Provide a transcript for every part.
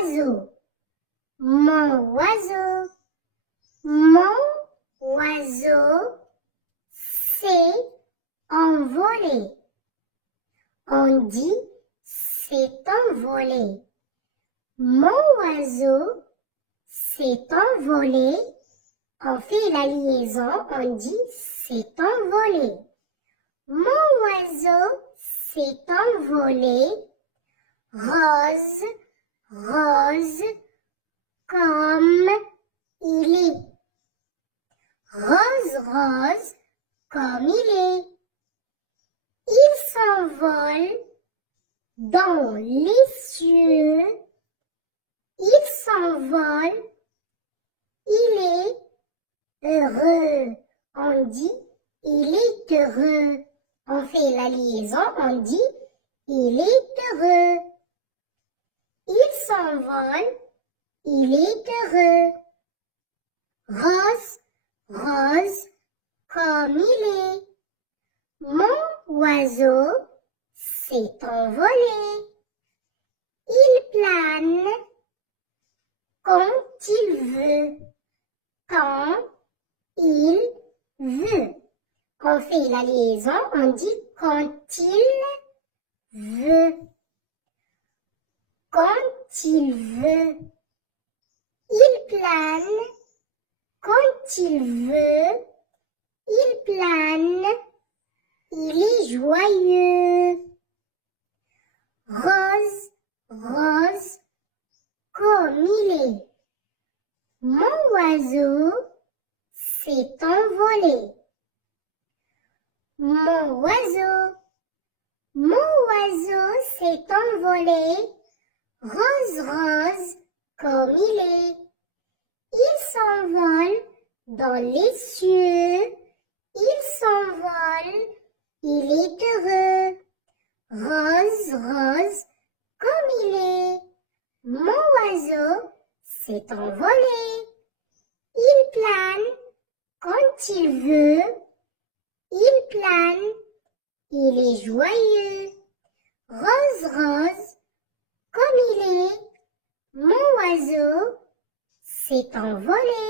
oiseau, mon oiseau, mon oiseau s'est envolé. On dit s'est envolé. Mon oiseau s'est envolé. On fait la liaison, on dit s'est envolé. Mon oiseau s'est envolé. Rose, rose, comme il est. Rose, rose, comme il est. Il s'envole dans les cieux. Il s'envole. Il est heureux. On dit il est heureux. On fait la liaison, on dit il est heureux. Il s'envole. Il est heureux. Rose, rose, comme il est. Mon oiseau s'est envolé. Il plane quand il veut. Quand il veut. On fait la liaison, on dit quand il veut. Quand il veut. Il plane quand il veut. Il plane. Il est joyeux. Rose, rose, comme il est. Mon oiseau s'est envolé. Mon oiseau s'est envolé. Rose, rose, comme il est. Il s'envole dans les cieux. Il s'envole. Il est heureux. Rose, rose, comme il est. Mon oiseau s'est envolé. Il plane quand il veut. Il plane. Il est joyeux. Rose, rose, comme il est. Mon oiseau s'est envolé.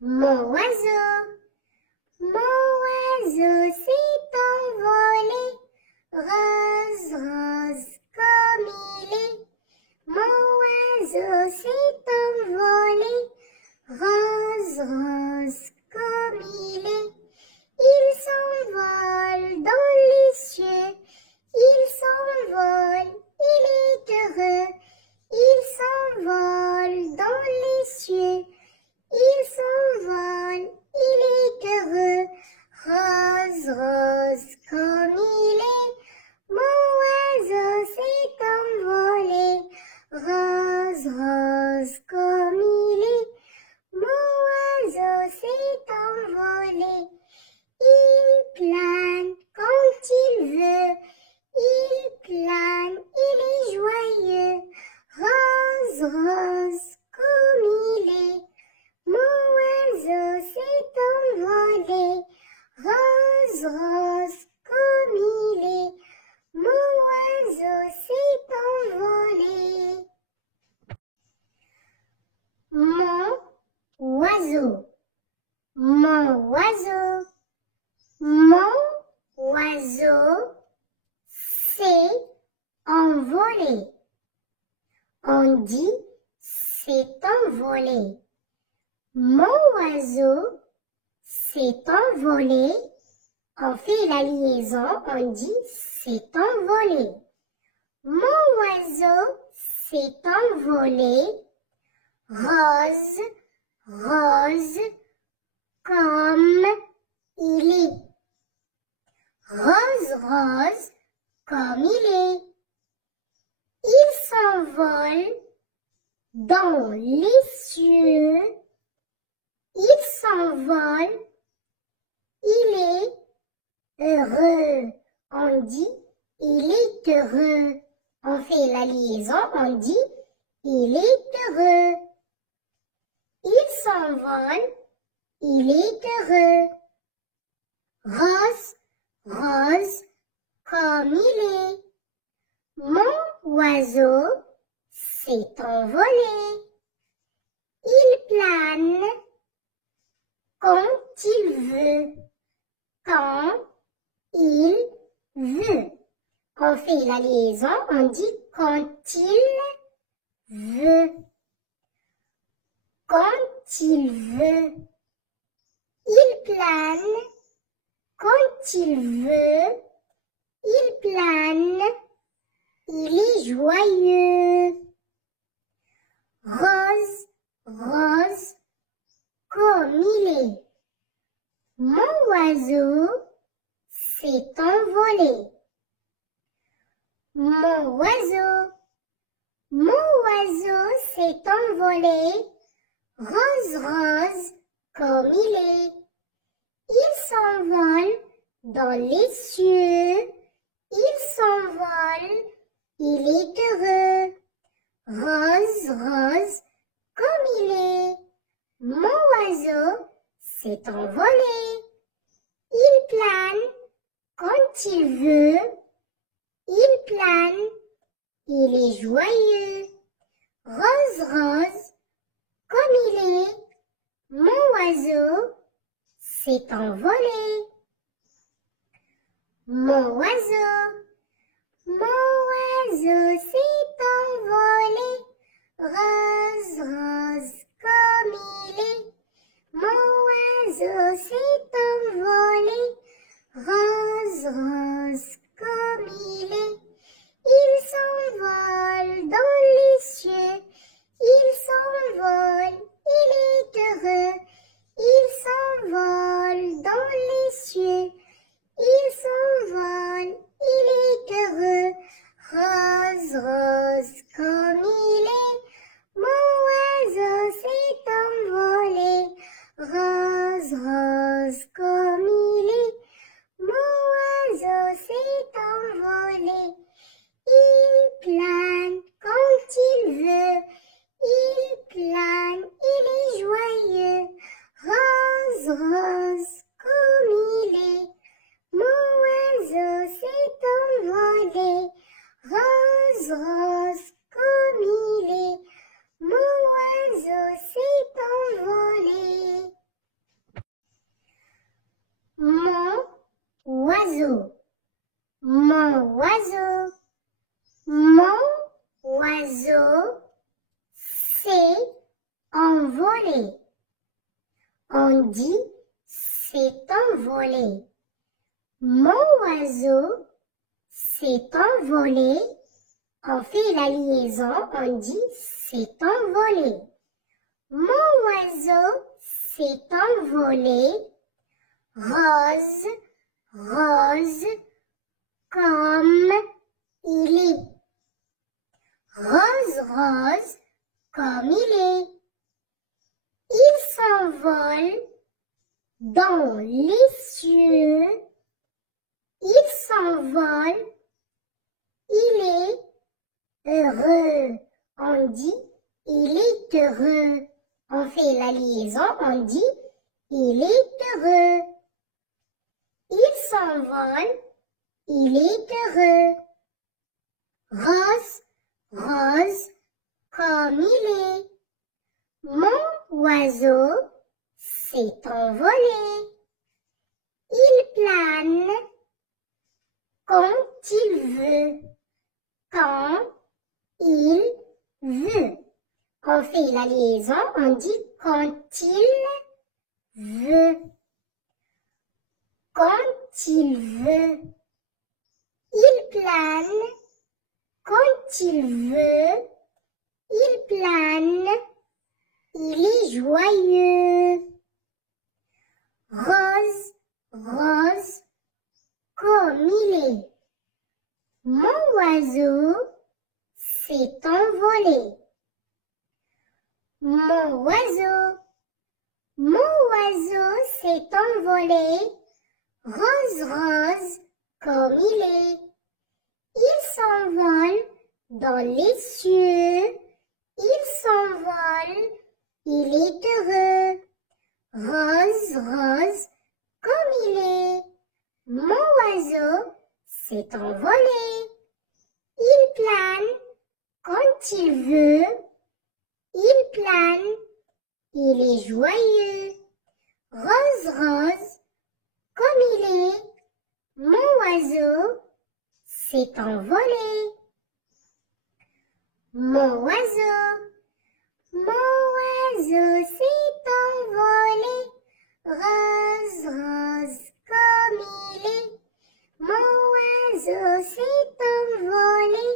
Mon oiseau s'est envolé. Rose, rose, comme il est. Mon oiseau s'est envolé. Rose, rose, comme il est. Il s'envole dans les cieux. Il s'envole, il est heureux. Il s'envole dans les cieux. Il s'envole, il est heureux. Rose, rose, comme il est. Mon oiseau s'est envolé. Rose, rose, comme il est. Mon oiseau s'est envolé. Il plane quand il veut. Il plane, il est joyeux. Rose, rose, comme il est. Mon oiseau s'est envolé. Rose, rose, comme il est. Mon oiseau s'est envolé. Mon oiseau. Mon oiseau. Mon oiseau s'est envolé. On dit s'est envolé. Mon oiseau s'est envolé. On fait la liaison, on dit s'est envolé. Mon oiseau s'est envolé. Rose, rose, comme il est. Rose, rose, comme il est. Il s'envole dans les cieux. Il s'envole. Il est heureux. On dit il est heureux. On fait la liaison, on dit il est heureux. Il s'envole. Il est heureux. Rose, rose, comme il est. Mon oiseau s'est envolé. Il plane quand il veut. Quand il veut. On fait la liaison, on dit quand il veut. Quand il veut. Il plane quand il veut. Il plane. Il est joyeux. Rose, rose, comme il est. Mon oiseau s'est envolé. Mon oiseau s'est envolé. Rose, rose, comme il est. Il s'envole dans les cieux. Il s'envole, il est heureux. Rose, rose, comme il est. Mon oiseau s'est envolé. Il plane quand il veut. Il plane, il est joyeux. Rose, rose, comme il est. Mon oiseau s'est envolé. Mon oiseau s'est envolé. Rose, rose, comme il est. Mon oiseau s'est envolé. Rose, rose, comme il est. Il s'envole dans les cieux. Il s'envole, il est heureux. Il s'envole dans les cieux. Il s'envole, il est heureux. Rose, rose, comme il est. Mon oiseau s'est envolé. Rose, rose, comme il est. Mon oiseau s'est envolé. Il plane quand il veut. Il plane, il est joyeux. Rose, rose, comme il est. Mon oiseau s'est envolé. Rose, rose, comme il est. Mon oiseau s'est envolé. Mon oiseau. Mon oiseau. Mon oiseau s'est envolé. On dit s'est envolé. Mon oiseau s'est envolé. On fait la liaison, on dit s'est envolé. Mon oiseau s'est envolé. Rose, rose, comme il est. Rose, rose, comme il est. Il s'envole dans les cieux. Il s'envole, il est heureux. On dit, il est heureux. On fait la liaison, on dit, il est heureux. Il s'envole, il est heureux. Rose, rose, comme il est. Mon oiseau s'est envolé. Il plane quand il veut. Quand il veut. On fait la liaison, on dit quand il veut. Quand il veut. Il plane quand il veut. Il plane. Il est joyeux. Rose, rose, comme il est. Mon oiseau s'est envolé. Mon oiseau s'est envolé. Rose, rose, comme il est. Il s'envole dans les cieux. Il s'envole, il est heureux. Rose, rose, comme il est. Mon oiseau s'est envolé. Il plane quand il veut, il plane, il est joyeux. Rose, rose, comme il est, mon oiseau s'est envolé. Mon oiseau s'est envolé. Rose, rose, comme il est, mon oiseau s'est envolé.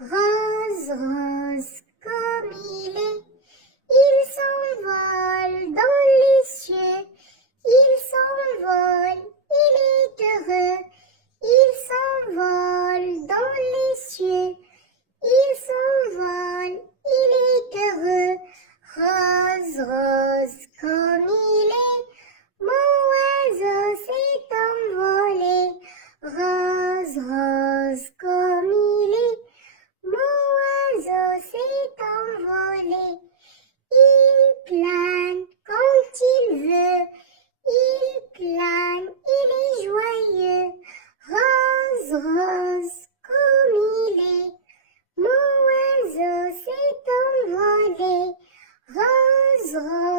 Rose, rose, comme il est, il s'envole dans les cieux, il s'envole, il est heureux, il s'envole dans les cieux, il s'envole, il est heureux. Rose, rose, comme il est, mon oiseau s'est envolé. Rose, rose, comme il est, mon oiseau s'est envolé. Il plane quand il veut, il plane, il est joyeux. Rose, rose, comme il est, mon oiseau s'est envolé. Rose, rose.